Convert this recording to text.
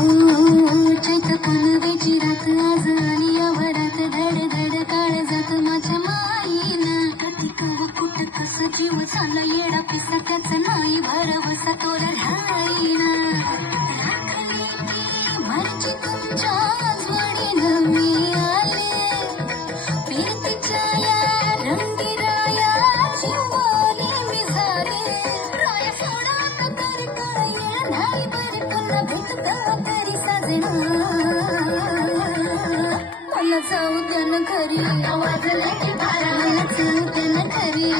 चैत पुनवेची रात आज आली आवरात धड धड काळ जात माझ्या माईनं कधी कव कुठं कसं जीव झाला येडा पिसा त्याचं नाही भरवसा तोर राहीना राखली ती मर्जी तुमच्या जोडीनं मी आले प्रीतीच्या या रंगीराया चिंबोली मी झाले राया सोडा तर काय नाही बरं कोणा भेटता तरी साजना मला जाऊ द्या ना घरी आवाज नाही बारा मला जाऊ द्या ना घरी